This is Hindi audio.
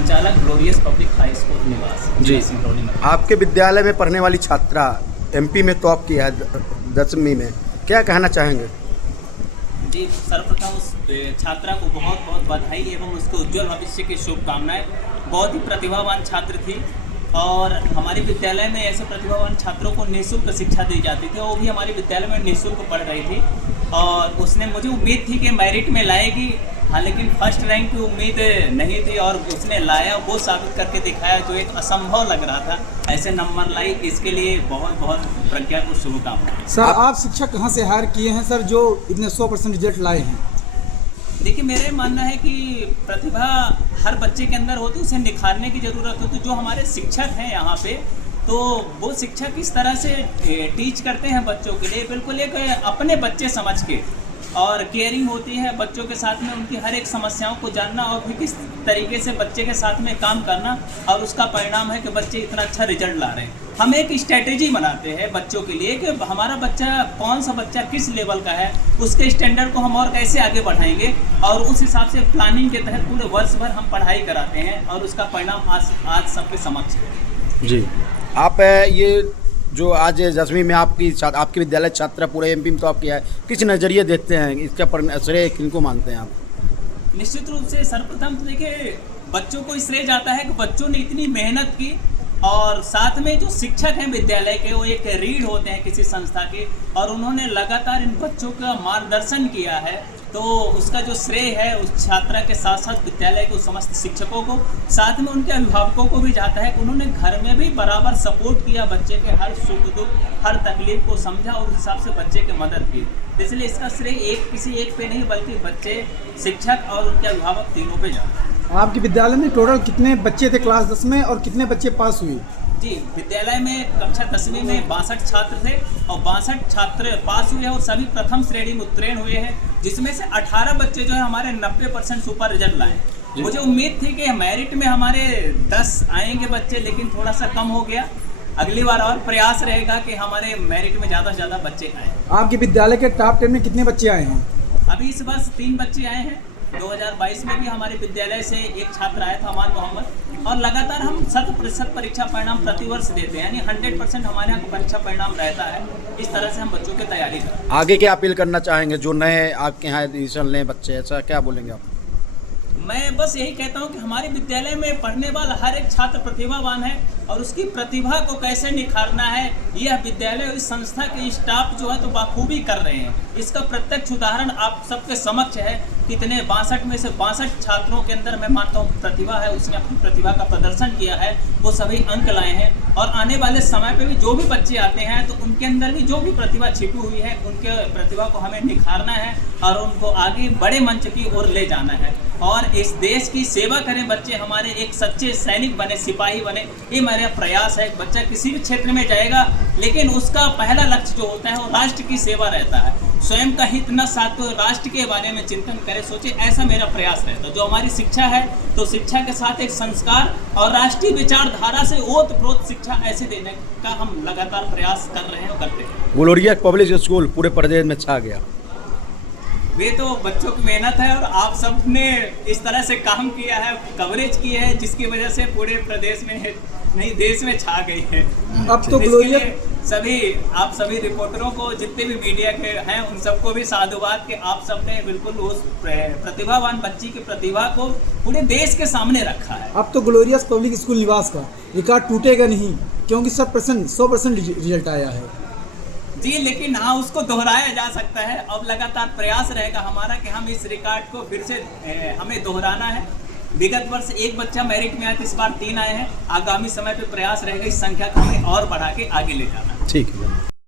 संचालक ग्लोरियस पब्लिक हाई स्कूल निवास जी। सिंगरौली में। आपके विद्यालय में पढ़ने वाली छात्रा एमपी में टॉप किया है 10वीं में, क्या कहना चाहेंगे? जी, सर्वप्रथम उस छात्रा को बहुत बहुत बधाई एवं उसके उज्जवल भविष्य की शुभकामनाएं। बहुत ही प्रतिभावान छात्र थी और हमारे विद्यालय में ऐसे प्रतिभावान छात्रों को निःशुल्क शिक्षा दी जाती थी। वो भी हमारे विद्यालय में निःशुल्क पढ़ रही थी और उसने, मुझे उम्मीद थी कि मेरिट में लाएगी, हाँ, लेकिन फर्स्ट रैंक की उम्मीद नहीं थी और उसने लाया, वो साबित करके दिखाया जो एक असंभव लग रहा था। ऐसे नंबर लाई, इसके लिए बहुत बहुत प्रज्ञा को शुभकामनाएं। सर, आप शिक्षा कहाँ से हायर किए हैं सर, जो इतने 100% रिजल्ट लाए हैं? देखिए, मेरा मानना है कि प्रतिभा हर बच्चे के अंदर होती है, उसे निखारने की ज़रूरत होती है। जो हमारे शिक्षक हैं यहाँ पे, तो वो शिक्षक इस तरह से टीच करते हैं बच्चों के लिए, बिल्कुल एक अपने बच्चे समझ के, और केयरिंग होती है बच्चों के साथ में, उनकी हर एक समस्याओं को जानना और फिर किस तरीके से बच्चे के साथ में काम करना, और उसका परिणाम है कि बच्चे इतना अच्छा रिजल्ट ला रहे हैं। हम एक स्ट्रेटेजी बनाते हैं बच्चों के लिए कि हमारा बच्चा, कौन सा बच्चा किस लेवल का है, उसके स्टैंडर्ड को हम और कैसे आगे बढ़ाएंगे, और उस हिसाब से प्लानिंग के तहत पूरे वर्ष भर हम पढ़ाई कराते हैं और उसका परिणाम आज सबके समक्ष है। जी, आप ये जो आज 10वीं में आपके विद्यालय छात्रा पूरे एमपी में तो आप किया है, किस नज़रिए देखते हैं, इसका श्रेय किनको मानते हैं आप? निश्चित रूप से सर्वप्रथम तो देखिए, बच्चों को श्रेय जाता है कि बच्चों ने इतनी मेहनत की, और साथ में जो शिक्षक हैं विद्यालय के, वो एक रीढ़ होते हैं किसी संस्था के, और उन्होंने लगातार इन बच्चों का मार्गदर्शन किया है। तो उसका जो श्रेय है उस छात्रा के साथ साथ विद्यालय के समस्त शिक्षकों को, साथ में उनके अभिभावकों को भी जाता है कि उन्होंने घर में भी बराबर सपोर्ट किया, बच्चे के हर सुख दुख, हर तकलीफ को समझा और उस हिसाब से बच्चे की मदद की। इसलिए इसका श्रेय किसी एक पे नहीं, बल्कि बच्चे, शिक्षक और उनके अभिभावक तीनों पे जाता है। आपके विद्यालय में टोटल कितने बच्चे थे क्लास 10 में, और कितने बच्चे पास हुए? जी, विद्यालय में कक्षा 10वीं में 62 छात्र थे और 62 छात्र पास हुए और सभी प्रथम श्रेणी में उत्तीर्ण हुए हैं, जिसमें से 18 बच्चे जो है हमारे 90% सुपर रिजल्ट लाए। मुझे उम्मीद थी कि मेरिट में हमारे 10 आएंगे बच्चे, लेकिन थोड़ा सा कम हो गया। अगली बार और प्रयास रहेगा कि हमारे मेरिट में ज़्यादा से ज़्यादा बच्चे आएँ। आपके विद्यालय के टॉप 10 में कितने बच्चे आए हैं? अभी इस वर्ष 3 बच्चे आए हैं। 2022 में भी हमारे विद्यालय से एक छात्र आया था, अमान मोहम्मद, और लगातार हम 100% परीक्षा परिणाम प्रतिवर्ष देते हैं, यानी 100% हमारे यहाँ परीक्षा परिणाम रहता है। इस तरह से हम बच्चों की तैयारी करते हैं। आगे क्या अपील करना चाहेंगे जो नए आपके यहाँ एडमिशन लें बच्चे, ऐसा क्या बोलेंगे आप? मैं बस यही कहता हूँ कि हमारे विद्यालय में पढ़ने वाला हर एक छात्र प्रतिभावान है, और उसकी प्रतिभा को कैसे निखारना है, यह विद्यालय और इस संस्था के स्टाफ जो है तो बाखूबी कर रहे हैं। इसका प्रत्यक्ष उदाहरण आप सबके समक्ष है। कितने 62 में से 62 छात्रों के अंदर मैं मानता हूँ प्रतिभा है, उसने अपनी प्रतिभा का प्रदर्शन किया है, वो सभी अंक लाए हैं। और आने वाले समय पे भी जो भी बच्चे आते हैं तो उनके अंदर भी जो भी प्रतिभा छिपी हुई है, उनके प्रतिभा को हमें निखारना है और उनको आगे बड़े मंच की ओर ले जाना है, और इस देश की सेवा करें बच्चे, हमारे एक सच्चे सैनिक बने, सिपाही बने। ये मेरा प्रयास है। बच्चा किसी भी क्षेत्र में जाएगा, लेकिन उसका पहला लक्ष्य जो होता है वो राष्ट्र की सेवा रहता है। स्वयं का हित न साथ राष्ट्र के बारे में चिंतन करे, सोचे, ऐसा मेरा प्रयास रहता है। जो हमारी शिक्षा है तो शिक्षा के साथ एक संस्कार और राष्ट्रीय विचारधारा से ओतप्रोत शिक्षा ऐसे देने का हम लगातार प्रयास कर रहे हैं और करते हैं। ग्लोरियस पब्लिक स्कूल पूरे प्रदेश में छा गया। वे तो बच्चों की मेहनत है और आप सब ने इस तरह से काम किया है, कवरेज की है, जिसकी वजह से पूरे प्रदेश में नहीं देश में छा गई है। अब तो ग्लोरियस सभी रिपोर्टरों को, जितने भी मीडिया के हैं, उन सबको भी साधुवाद कि आप सबने बिल्कुल उस प्रतिभावान बच्ची की प्रतिभा को पूरे देश के सामने रखा है। अब तो ग्लोरियस पब्लिक स्कूल निवास का रिकॉर्ड टूटेगा नहीं, क्योंकि 100% रिजल्ट आया है। जी, लेकिन हाँ, उसको दोहराया जा सकता है। अब लगातार प्रयास रहेगा हमारा कि हम इस रिकॉर्ड को फिर से हमें दोहराना है। विगत वर्ष 1 बच्चा मेरिट में आया था, इस बार 3 आए हैं। आगामी समय पे प्रयास रहेगा इस संख्या को हमें और बढ़ा के आगे ले जाना। ठीक है।